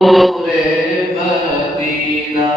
রে Medina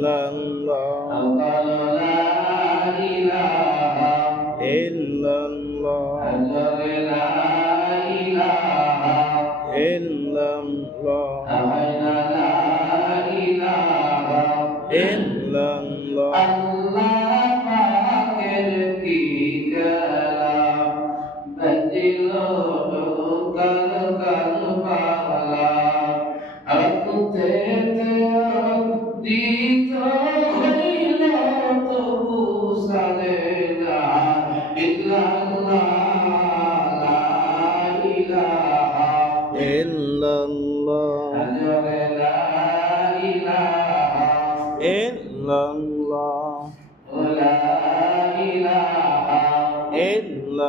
冷冷。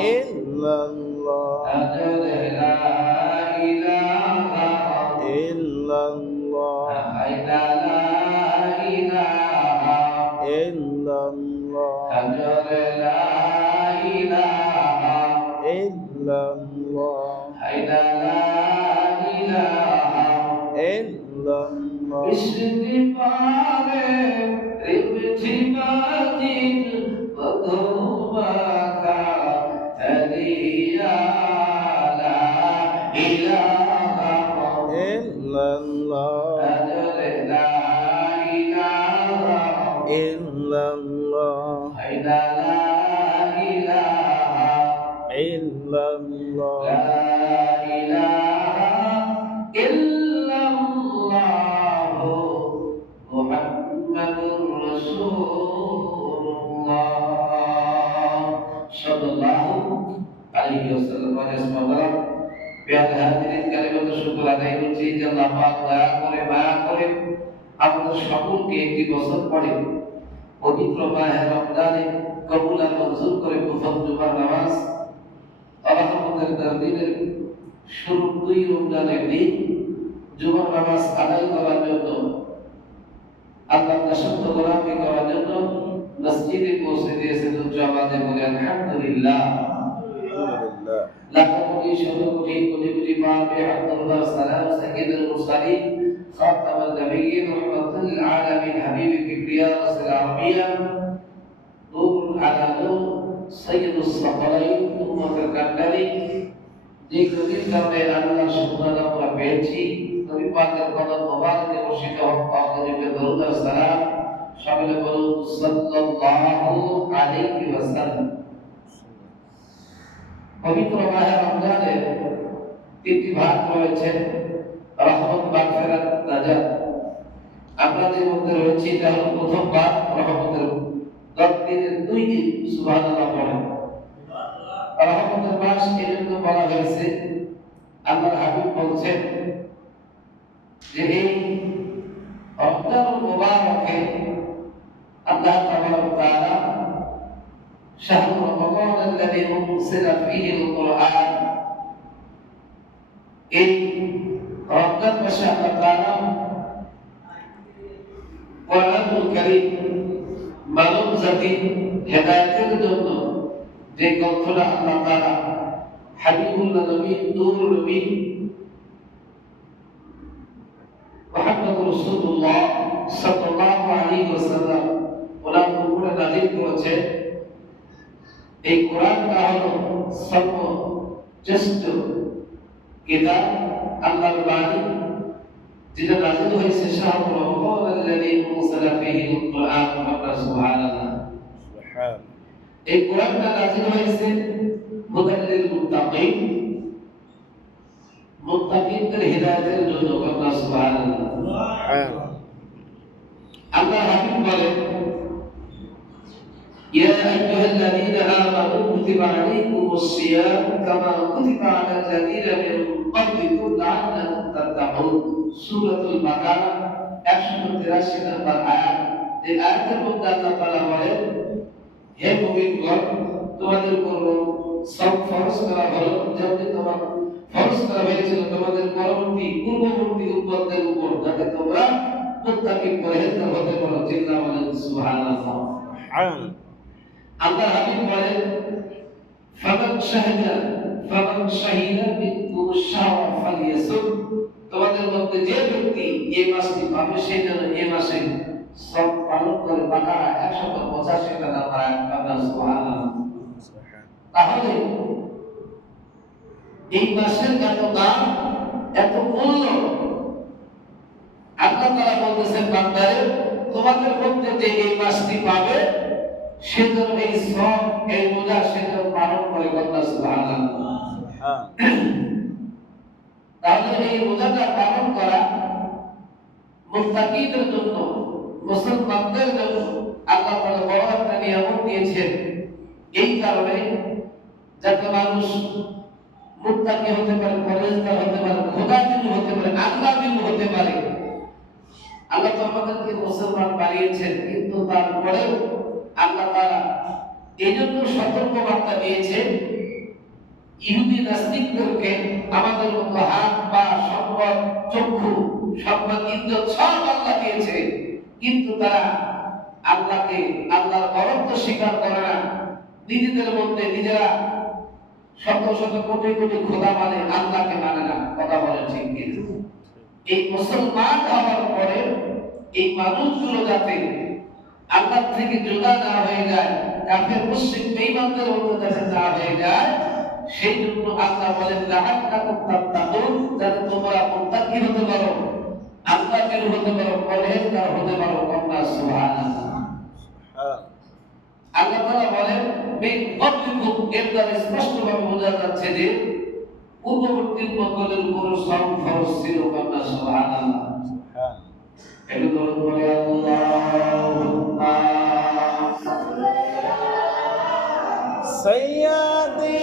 illallah أجر প্রিয় হাজিরিন কালিমাত শুকর আদায় করছি যে আল্লাহ পাক দয়া করে, মায়া করে আমাদের সকলকে একটি বছর পরে পবিত্র মাহে রমজানে কবুল আর মঞ্জুর করে প্রথম জুমার নামাজ আল্লাহর দিনের শুরু দুই রমজানের দিন জুমার নামাজ আদায় করার জন্য, আল্লাহ আলহামদুলিল্লাহ। কোটি শত কোটি কোটি কোটি বাপে হামদুল্লাহ সালাম সাইয়্যিদুল মুরসালিন খাতামুন নবিয়্যিন রাহমাতুল আলামিন হাবিবি কিবরিয়া রাসুল আমিয়া নূর আলা নূর সাইয়্যিদুস সাকালাইন উম্মাতুল কান্দালিন যে গতির কারণে আল্লাহ সুবহান আমরা পেয়েছি নবী পাকের কদম মোবারকে বর্ষিত হোক আপনাদেরকে দরুদ সালাম সকলে বলুন সাল্লাল্লাহু আলাইহি ওয়াসাল্লাম পবিত্র মাহে রমজানের তিনটি ভাগ রয়েছে, রহমত মাগফিরাত নাজাত আমরা যে মধ্যে রয়েছি, এটা হলো প্রথম ভাগ, রহমতের দশ দিনের দুই দিন, সুবহানাল্লাহ পড়েন রহমতের মাস এই জন্য বলা হয়েছে, আল্লাহর হাবিব বলছেন যে, এই রমজানুল মুবারকে আল্লাহ শাহরু রমাদান الذي أنزل فيه القرآن এই রমজান মাসে আল্লাহ তাআলা কোরআনুল কারীম মানব জাতি হেদায়েতের জন্য যে গ্রন্থটা আল্লাহ তাআলা হাবিবুল্লাহ নবী নূর নবী মুহাম্মদ রাসূলুল্লাহ সাল্লাল্লাহু আলাইহি ওয়াসাল্লাম ওনার উপরে নাযিল করেছে এই কোরআনটা হলো সর্বশ্রেষ্ঠ কিতাব আল্লাহর বাণী যেটা নাজিল হয়েছে শাহ রহমান আল্লাযী উনজিলা ফীহিল কোরআন ওয়া সুবহানাল্লাহ। এই কোরআনটা নাজিল হয়েছে হুদাল লিল মুত্তাকিন। মুত্তাকিনদের হিদায়াতের জন্য আল্লাহ সুবহানাল্লাহ। আল্লাহ হাকিম বলেন يا أيها الذين آمنوا كتب عليكم الصيام كما كتب على الذين من قبلكم لعلكم تتقون سورة البقرة 183 নম্বর আয়াত এই আয়াতের মধ্যে আল্লাহ তাআলা বলেন হে মুমিনগণ তোমাদের উপর সব ফরজ করা হলো যেমনি তোমার ফরজ করা হয়েছিল তোমাদের পরবর্তী পূর্ববর্তী উম্মতদের উপর যাতে তোমরা মুত্তাকি পরহেজগার হতে পারো চিল্লা বলেন সুবহানাল্লাহ سبحان আল্লাহ হাবিব বলেন, ফামান শাহিদা ফামান শাহিদা বিতু শাওয়া ফালিয়াসুম তোমাদের মধ্যে যে ব্যক্তি এই মাসটি পাবে, সে যেন এই মাসে সব পালন করে বাকারা একশত পঁচাশি টাকা পায়। আল্লাহ সুবহানাল্লাহ তাহলে এই মাসের এত দাম, এত মূল্য, আল্লাহ তারা বলতেছেন, বান্দারে, তোমাদের মধ্যে যে এই মাসটি পাবে সেজন্য এই এই পালন করে আল্লাহ সুবহানাল্লাহ। হ্যাঁ। এই পালন করা মুস্তাকিদের জন্য মুসলমানদের জন্য আল্লাহ এই কারণে যাতে মানুষ মুক্তাকি হতে হতে পারে খোদা হতে পারে আল্লাহ দিন হতে পারে। আল্লাহ তো আমাদেরকে মুসলমান বানিয়েছেন কিন্তু তারপরেও আল্লাহ তাআলা এই জন্য সতর্ক বার্তা দিয়েছেন, ইহুদি নাস্তিকদেরকে আমাদের হাত পা সম্পদ, চক্ষু, সম্পদ, ইজ্জত সব আল্লাহ দিয়েছে, কিন্তু তারা আল্লাহকে, আল্লাহর বরত্ব স্বীকার করে না। নিজেদের মধ্যে নিজেরা শত শত কোটি কোটি খোদা মানে আল্লাহকে মানে না, কথা বলে ঠিক এই মুসলমান হওয়ার পরে এই মানুষগুলো যাতে আল্লাহ থেকে জোদা না হয়ে যায় কাফের মুসলিম বেঈমানদের অন্য কাছে না হয়ে যায় সেই জন্য আল্লাহ বলেন যাতে তোমরা মুত্তাকি হতে পারো হতে পারো হতে পারো কন্যা সুবহানাল্লাহ। আল্লাহ তাআলা বলেন এর দ্বারা স্পষ্টভাবে বোঝা যাচ্ছে যে পূর্ববর্তী উপর সব ফরজ ছিল কন্যা সুবহানাল্লাহ। হ্যাঁ এগুলো বলে আল্লাহ। senha de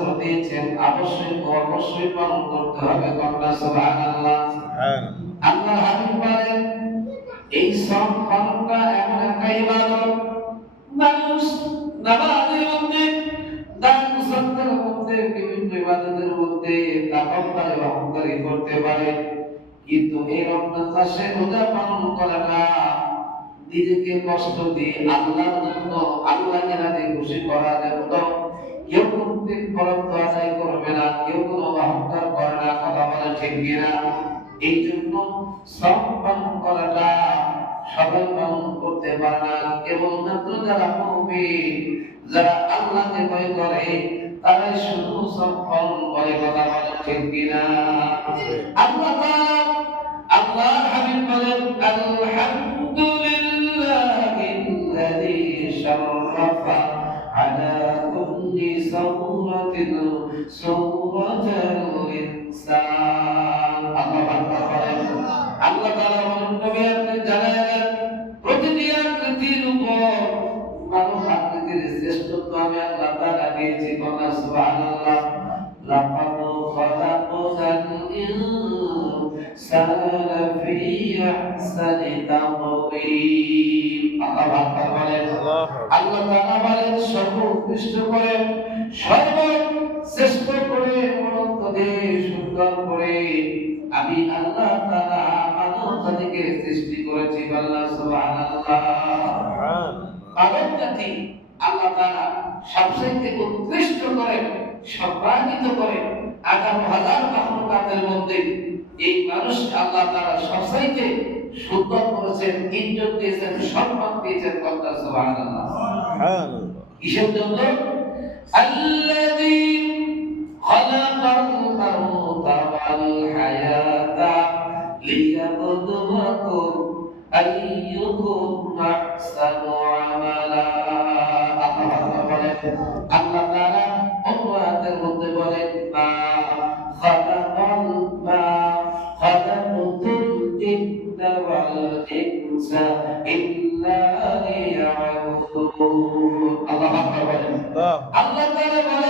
রাসূল দিয়েছেন অবশ্যই অবশ্যই পালন করতে হবে কন্যা সুবহানাল্লাহ হ্যাঁ। আল্লাহ। হাবিব বলেন এই সব পালনটা এমন একটা ইবাদত। মানুষ নামাজের মধ্যে দান সত্তার মধ্যে বিভিন্ন ইবাদতের মধ্যে তাকাব্বারে অহংকারী করতে পারে। কিন্তু এই রমজান মাসে রোজা পালন করাটা নিজেকে কষ্ট দিয়ে আল্লাহর জন্য আল্লাহকে রাজি খুশি করা যায় করা যেমন বরাদ্দ আদায় করবে না। কেউ কোনো অহংকার করে না কথা বলে ঠিক কিনা এই জন্য শ্রম পালন করাটা সবাই পালন করতে পারে না। কেবলমাত্র যারা মুমিন যারা আল্লাহকে ভয় করে তারাই শুধু শ্রম পালন করে কথা বলে ঠিক কিনা আল্লাহ আল্লাহ হাবিব বলেন আলহামদুলিল্লাহিল্লাযী সূরাতাল ইনসান আল্লাহ আকবার বলেন আল্লাহ তাআলা বলেন নবী আপনি জানালেন প্রতিটি আকৃতির উপর মানব আকৃতির শ্রেষ্ঠত্ব আমি আল্লাহ তাআলা দিয়েছি বলা সুবহানাল্লাহ লাকাদ খালাকনাল ইনসানা ফি সর্বোৎকৃষ্ট করে সর্বশ্রেষ্ঠ করে মনন্ত দিয়ে সুন্দর করে আমি আল্লাহ তাআলা মানব জাতিকে সৃষ্টি করেছি আল্লাহ সুবহানাল্লাহ। মানব জাতি আল্লাহ তাআলা সবচেয়ে উৎকৃষ্ট করে সম্মানিত করে আগাম হাজার মাখলুকাতের মধ্যে এই মানুষ আল্লাহ তাআলা সবচেয়ে সুন্দর করেছেন ইজ্জত দিয়েছেন সম্মান দিয়েছেন আল্লাহ সুবহানাল্লাহ। সুবহানাল্লাহ। কিসের জন্য? আল্লাহ আল্লাহ আল্লাহ বলেন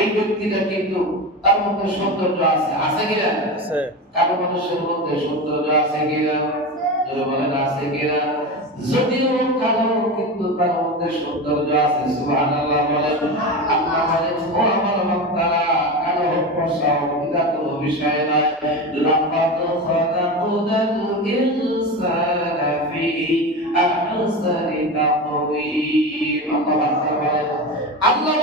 এই ব্যক্তিটা কিন্তু তার মধ্যে সৌন্দর্য আছে। আছে কিনা কালো মানুষের মধ্যে সৌন্দর্য আছে কিনা যদি বলেন আছে কিনা যদিও কালো কিন্তু তার মধ্যে সৌন্দর্য আছে সুবহানাল্লাহ বলেন। আল্লাহ বলেন ও আমার বান্দারা কালো হোক ফর্সা কোনো বিষয় নয় লাকাদ খালাকুনাল ইনসানা ফি আহসানি তাকওয়িম। আল্লাহ বলেন আল্লাহ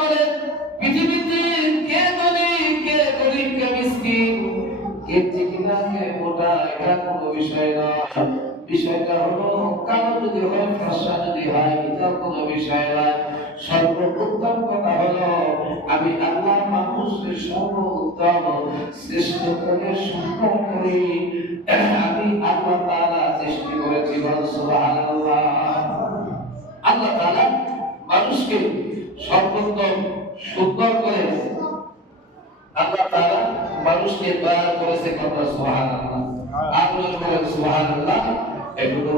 যদি হয় এটা কোনো বিষয় নয়। সর্বোত্তম কথা হলো, আমি আল্লাহ মানুষের সর্বোত্তম শ্রেষ্ঠ করে সুন্দর করে। আমি আল্লাহ তাআলা সৃষ্টি করেছি আল্লাহ তাআলা মানুষকে সর্বোত্তম, সুন্দর করে আল্লাহ তাআলা মানুষকে তৈরি করেছে কথা সুবহানাল্লাহ। আর বলে সুবহানাল্লাহ। এগুলো